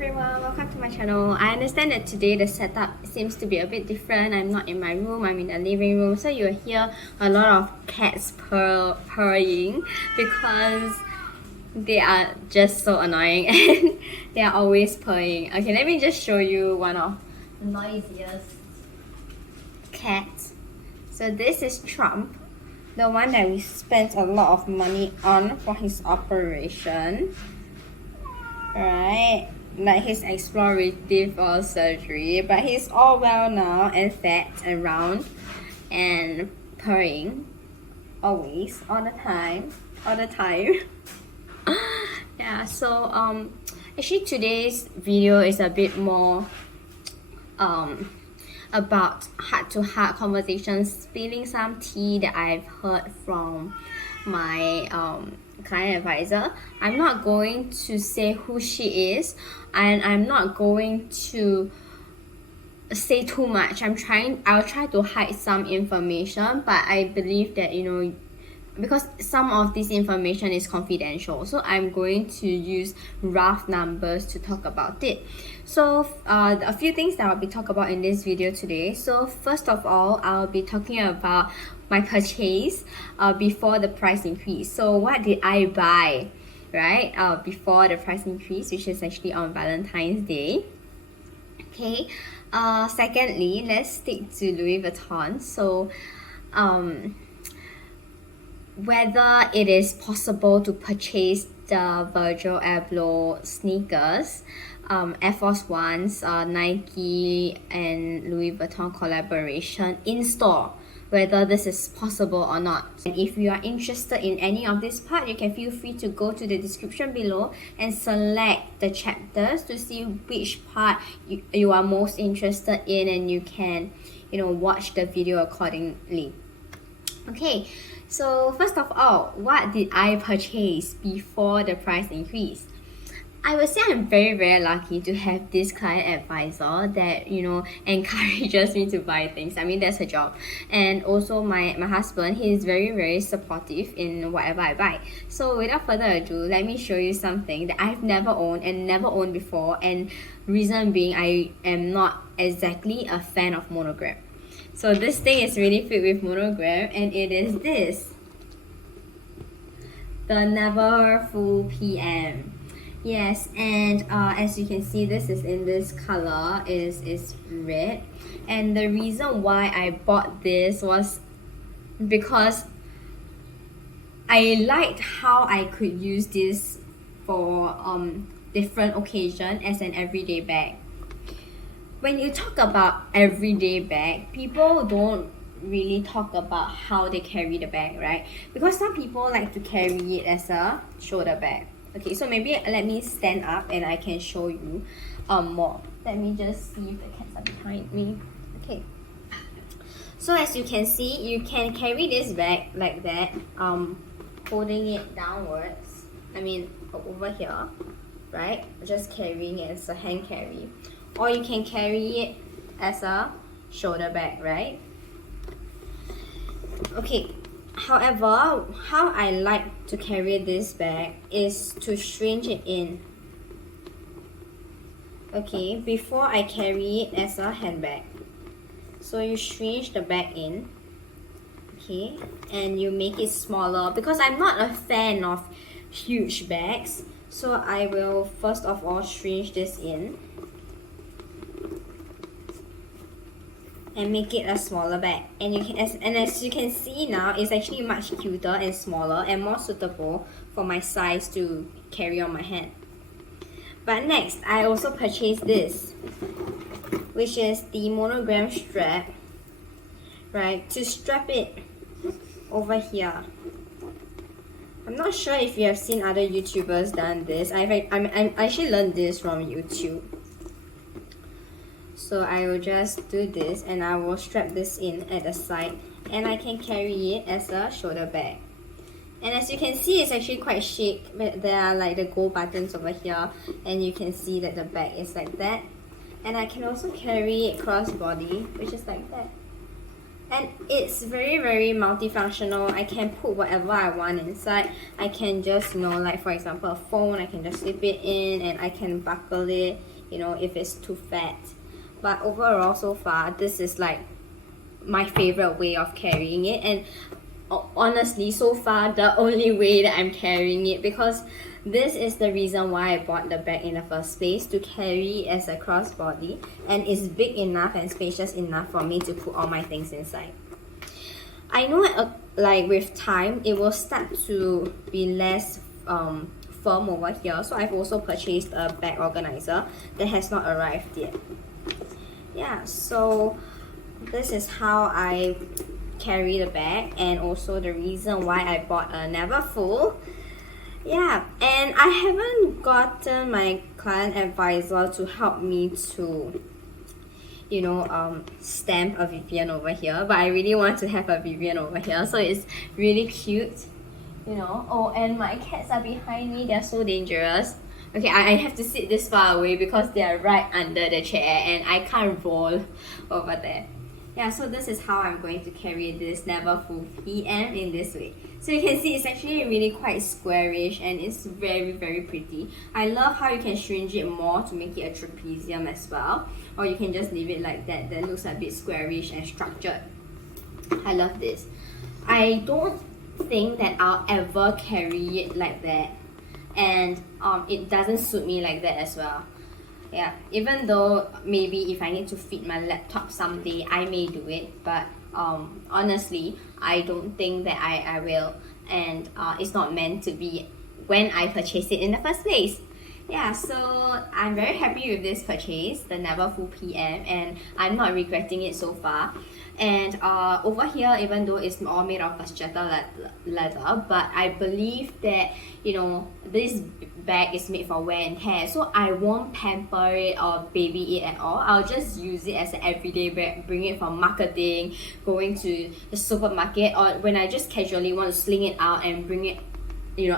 everyone, welcome to my channel. I understand that today the setup seems to be a bit different. I'm not in my room, I'm in the living room, so you'll hear a lot of cats purring because they are just so annoying and they are always purring. Okay, let me just show you one of the noisiest cats. So this is Trump, the one that we spent a lot of money on for his operation. Right, like his explorative surgery, but he's all well now and fat and round and purring always, all the time. Yeah, so actually today's video is a bit more about heart-to-heart conversations, spilling some tea that I've heard from my client advisor. I'm not going to say who she is, and I'm not going to say too much. I'll try to hide some information, but I believe that, you know, because some of this information is confidential, so I'm going to use rough numbers to talk about it. So a few things that I'll be talking about in this video today. So first of all, I'll be talking about my purchase before the price increase. So what did I buy, right, before the price increase, which is actually on Valentine's Day. Okay, secondly, let's stick to Louis Vuitton. So whether it is possible to purchase the Virgil Abloh sneakers, Air Force Ones, Nike and Louis Vuitton collaboration in store, whether this is possible or not. And if you are interested in any of this part, you can feel free to go to the description below and select the chapters to see which part you are most interested in, and you can, you know, watch the video accordingly. Okay, so first of all, what did I purchase before the price increase? I would say I'm very lucky to have this client advisor that, you know, encourages me to buy things. I mean, that's her job. And also my husband, he is very supportive in whatever I buy. So without further ado, let me show you something that I've never owned and never owned before, and reason being, I am not exactly a fan of monogram. So this thing is really filled with monogram, and it is this, the Neverfull PM. Yes, and as you can see, this is in this color, is red. And the reason why I bought this was because I liked how I could use this for different occasion as an everyday bag. When you talk about everyday bag, people don't really talk about how they carry the bag, right? Because some people like to carry it as a shoulder bag. Okay, so maybe let me stand up and I can show you more. Let me just see if the cats are behind me. Okay, so as you can see, you can carry this bag like that, holding it downwards, I mean over here, right? Just carrying it as a hand carry, or you can carry it as a shoulder bag, right? Okay, however, how I like to carry this bag is to string it in. Okay, before I carry it as a handbag. So you string the bag in, okay, and you make it smaller, because I'm not a fan of huge bags. So I will first of all string this in and make it a smaller bag, and as you can see now, it's actually much cuter and smaller and more suitable for my size to carry on my hand. But next, I also purchased this, which is the monogram strap, right, to strap it over here. I'm not sure if you have seen other YouTubers done this. I actually learned this from YouTube. So I will just do this, and I will strap this in at the side, and I can carry it as a shoulder bag. And as you can see, it's actually quite chic. There are like the gold buttons over here, and you can see that the bag is like that. And I can also carry it crossbody, which is like that. And it's very multifunctional. I can put whatever I want inside. I can just, like for example a phone, I can just slip it in and I can buckle it, if it's too fat. But overall, so far, this is like my favorite way of carrying it, and honestly, so far the only way that I'm carrying it, because this is the reason why I bought the bag in the first place, to carry as a crossbody, and it's big enough and spacious enough for me to put all my things inside. I know like with time it will start to be less firm over here, so I've also purchased a bag organizer that has not arrived yet. Yeah, so this is how I carry the bag, and also the reason why I bought a Neverfull. Yeah, and I haven't gotten my client advisor to help me to stamp a Vuitton over here, but I really want to have a Vuitton over here, so it's really cute. Oh, and my cats are behind me, they're so dangerous. Okay, I have to sit this far away because they are right under the chair and I can't roll over there. Yeah, so this is how I'm going to carry this Neverfull PM in this way. So you can see it's actually really quite squarish and it's very pretty. I love how you can shrink it more to make it a trapezium as well, or you can just leave it like that. That looks a bit squarish and structured. I love this. I don't think that I'll ever carry it like that, and it doesn't suit me like that as well. Yeah, even though maybe if I need to fit my laptop someday, I may do it, but honestly, I don't think that I will, and it's not meant to be when I purchased it in the first place. Yeah, so I'm very happy with this purchase, the Neverfull PM, and I'm not regretting it so far. And over here, even though it's all made of vachetta leather, but I believe that this bag is made for wear and tear, so I won't pamper it or baby it at all. I'll just use it as an everyday bag, bring it for marketing, going to the supermarket, or when I just casually want to sling it out and bring it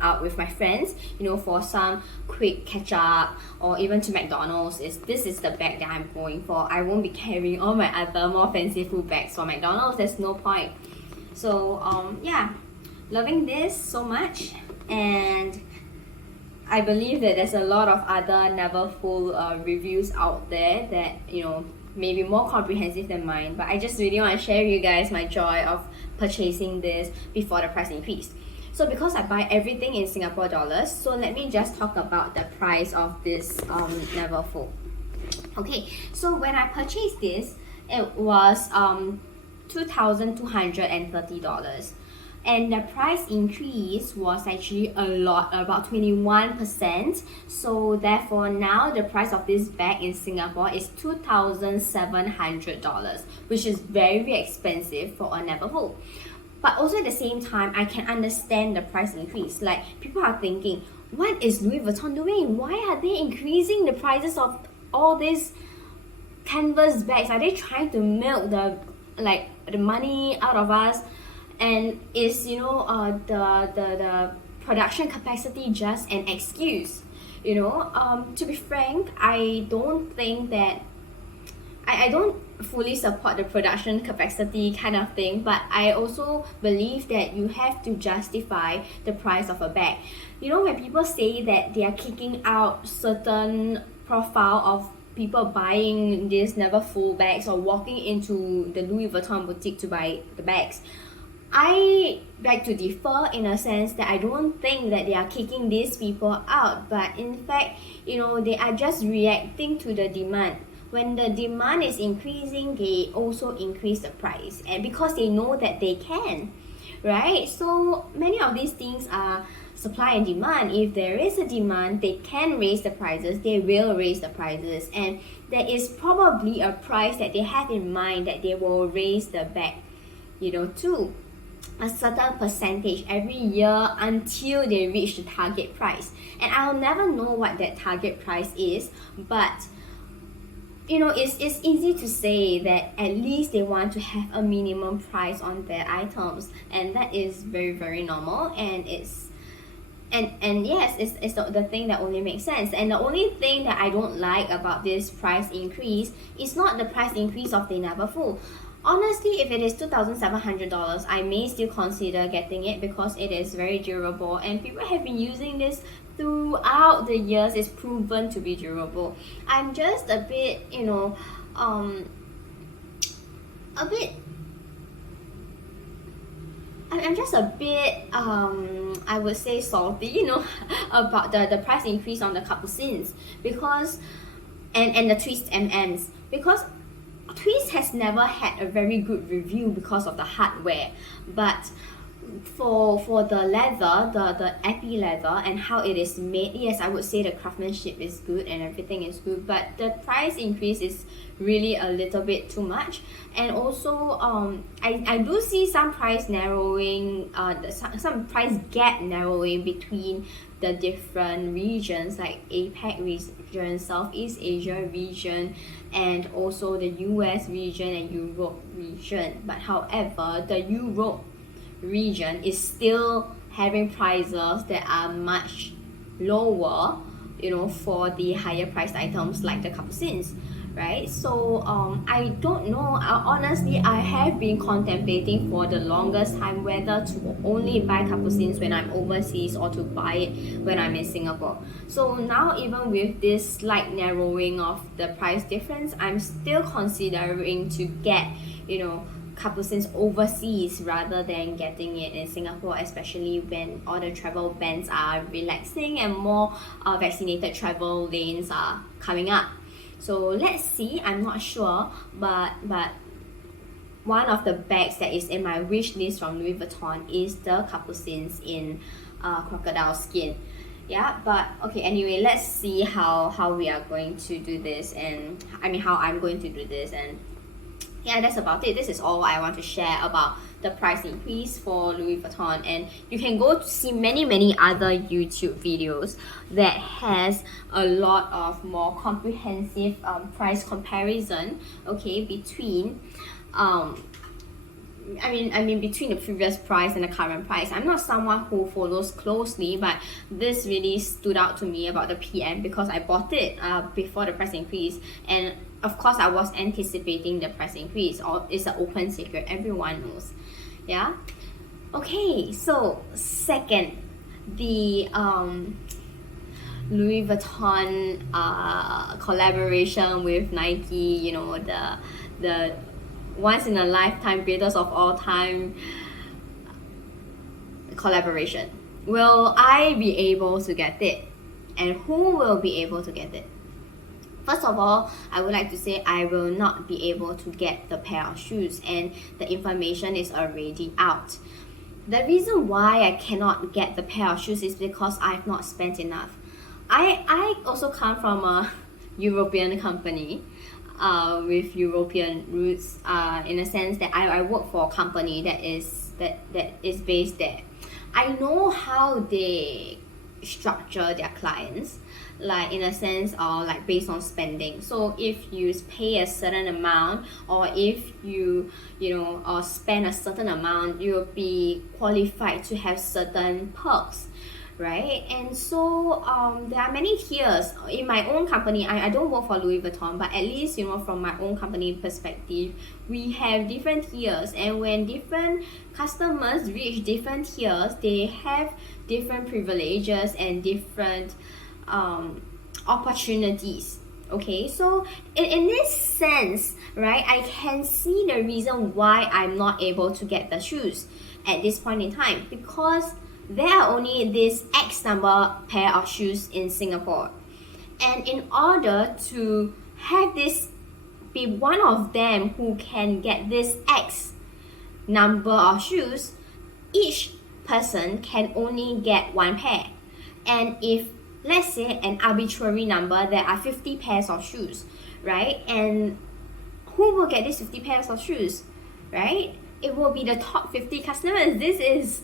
out with my friends, for some quick catch up, or even to McDonald's. This is the bag that I'm going for. I won't be carrying all my other more fanciful bags for McDonald's. There's no point. So yeah, loving this so much, and I believe that there's a lot of other Neverfull reviews out there that maybe more comprehensive than mine, but I just really want to share with you guys my joy of purchasing this before the price increased. So because I buy everything in Singapore dollars, so let me just talk about the price of this Neverfull. Okay, so when I purchased this, it was $2,230, and the price increase was actually a lot, about 21%. So therefore now the price of this bag in Singapore is $2,700, which is very expensive for a Neverfull. But also at the same time, I can understand the price increase. Like, people are thinking, what is Louis Vuitton doing? Why are they increasing the prices of all these canvas bags? Are they trying to milk the money out of us? And is the production capacity just an excuse? To be frank, I don't think that I don't fully support the production capacity kind of thing, but I also believe that you have to justify the price of a bag. When people say that they are kicking out certain profile of people buying these Neverfull bags or walking into the Louis Vuitton boutique to buy the bags, I beg to differ in a sense that I don't think that they are kicking these people out, but in fact, they are just reacting to the demand. When the demand is increasing, they also increase the price, and because they know that they can, right? So many of these things are supply and demand. If there is a demand, they can raise the prices, they will raise the prices, and there is probably a price that they have in mind that they will raise the bag, to a certain percentage every year until they reach the target price. And I'll never know what that target price is, but it's easy to say that at least they want to have a minimum price on their items, and that is very normal, and yes, it's the thing that only makes sense. And the only thing that I don't like about this price increase is not the price increase of the Neverfull. Honestly, if it is $2,700, I may still consider getting it because it is very durable and people have been using this throughout the years. It's proven to be durable. I'm just a bit, a bit I'm just a bit I would say salty, about the price increase on the capucines, because and the twist MMs, because Twist has never had a very good review because of the hardware, but for the leather, the epi leather and how it is made, yes, I would say the craftsmanship is good and everything is good, but the price increase is really a little bit too much. And also I do see some price narrowing, some price gap narrowing between the different regions, like APAC region, Southeast Asia region, and also the US region and Europe region. But however, the Europe region is still having prices that are much lower, for the higher priced items like the capucines, right? So I don't know. Honestly, I have been contemplating for the longest time whether to only buy capucines when I'm overseas or to buy it when I'm in Singapore. So now, even with this slight narrowing of the price difference, I'm still considering to get, capucines overseas rather than getting it in Singapore, especially when all the travel bans are relaxing and more vaccinated travel lanes are coming up. So let's see. I'm not sure, but one of the bags that is in my wish list from Louis Vuitton is the capucines in crocodile skin. Yeah, but okay, anyway, let's see how we are going to do this, and how I'm going to do this. And yeah, that's about it. This is all I want to share about the price increase for Louis Vuitton, and you can go to see many other YouTube videos that has a lot of more comprehensive price comparison, okay, between between the previous price and the current price. I'm not someone who follows closely, but this really stood out to me about the PM because I bought it before the price increase, and of course I was anticipating the price increase. Or it's an open secret, everyone knows. Yeah. Okay, so second, the Louis Vuitton collaboration with Nike, the once in a lifetime, greatest of all time collaboration. Will I be able to get it? And who will be able to get it? First of all, I would like to say I will not be able to get the pair of shoes, and the information is already out. The reason why I cannot get the pair of shoes is because I've not spent enough. I also come from a European company with European roots, in a sense that I work for a company that is based there. I know how they structure their clients, like in a sense, or like based on spending. So if you pay a certain amount, or if you or spend a certain amount, you'll be qualified to have certain perks, right? And so there are many tiers in my own company. I don't work for Louis Vuitton, but at least from my own company perspective, we have different tiers, and when different customers reach different tiers, they have different privileges and different opportunities. Okay, so in this sense, right, I can see the reason why I'm not able to get the shoes at this point in time, because there are only this X number pair of shoes in Singapore, and in order to have this be one of them who can get this X number of shoes, each person can only get one pair. And if, let's say, an arbitrary number, there are 50 pairs of shoes, right? And who will get these 50 pairs of shoes, right? It will be the top 50 customers. This is,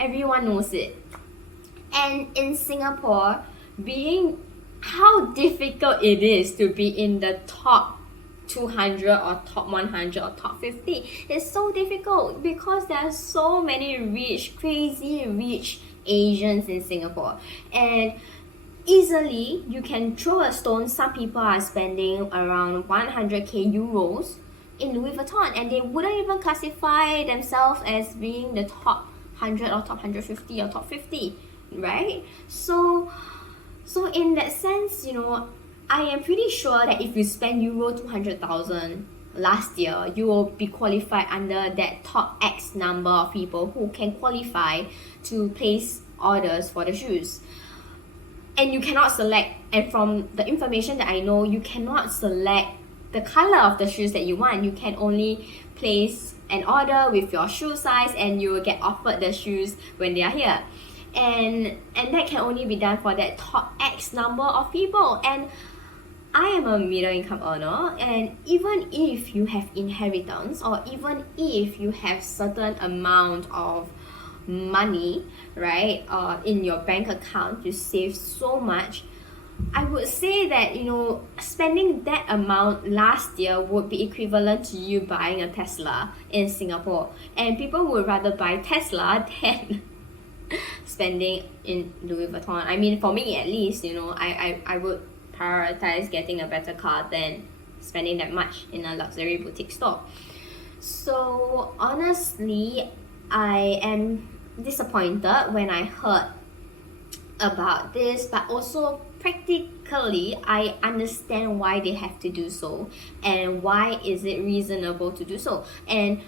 everyone knows it. And in Singapore, being how difficult it is to be in the top 200 or top 100 or top 50, it's so difficult because there are so many crazy rich Asians in Singapore, and easily you can throw a stone. Some people are spending around 100k euros in Louis Vuitton, and they wouldn't even classify themselves as being the top 100 or top 150 or top 50, right? So in that sense, you know, I am pretty sure that if you spend euro 200,000 last year, you will be qualified under that top X number of people who can qualify to place orders for the shoes. And you cannot select, and from the information that I know, you cannot select the color of the shoes that you want. You can only place an order with your shoe size, and you will get offered the shoes when they are here. And that can only be done for that top X number of people. And I am a middle income earner, and even if you have inheritance, or even if you have certain amount of money, right, in your bank account, you save so much, I would say that, you know, spending that amount last year would be equivalent to you buying a Tesla in Singapore. And people would rather buy Tesla than spending in Louis Vuitton. I mean, for me at least, you know, I would prioritize getting a better car than spending that much in a luxury boutique store. So honestly, I am disappointed when I heard about this, but also practically I understand why they have to do so and why is it reasonable to do so. And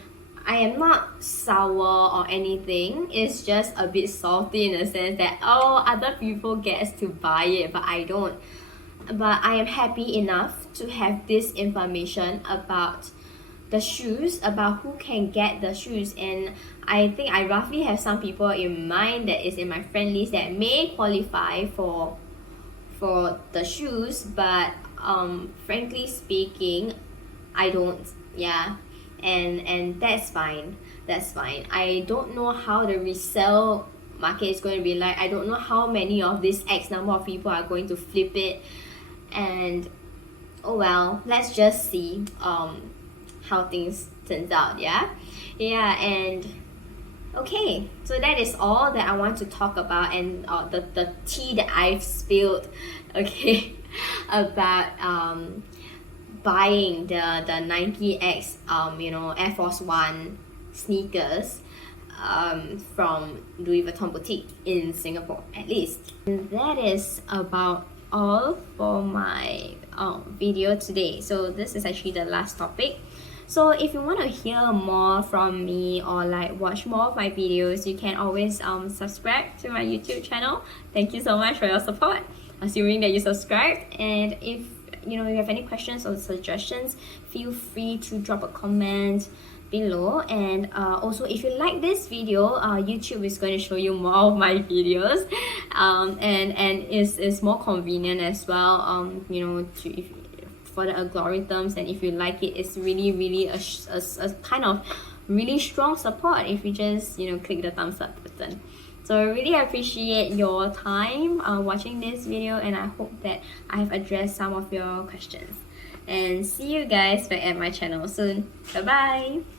I am not sour or anything, it's just a bit salty in the sense that, oh, other people get to buy it but I don't. But I am happy enough to have this information about the shoes, about who can get the shoes. And I think I roughly have some people in mind that is in my friend list that may qualify for the shoes, but frankly speaking, I don't. Yeah, and that's fine. I don't know how the resale market is going to be like. I don't know how many of this X number of people are going to flip it, and oh well, let's just see how things turns out. Yeah, and okay, so that is all that I want to talk about, and the tea that I've spilled, okay, about buying the Nike X Air Force 1 sneakers from Louis Vuitton boutique in Singapore, at least. And that is about all for my video today. So this is actually the last topic. So if you want to hear more from me or like watch more of my videos, you can always subscribe to my YouTube channel. Thank you so much for your support, assuming that you subscribed. And if you have any questions or suggestions, feel free to drop a comment below. And also, if you like this video, YouTube is going to show you more of my videos, and it's more convenient as well, for the algorithms. And if you like it, it's really a kind of really strong support if you just click the thumbs up button. So I really appreciate your time watching this video, and I hope that I have addressed some of your questions. And see you guys back at my channel soon. Bye bye.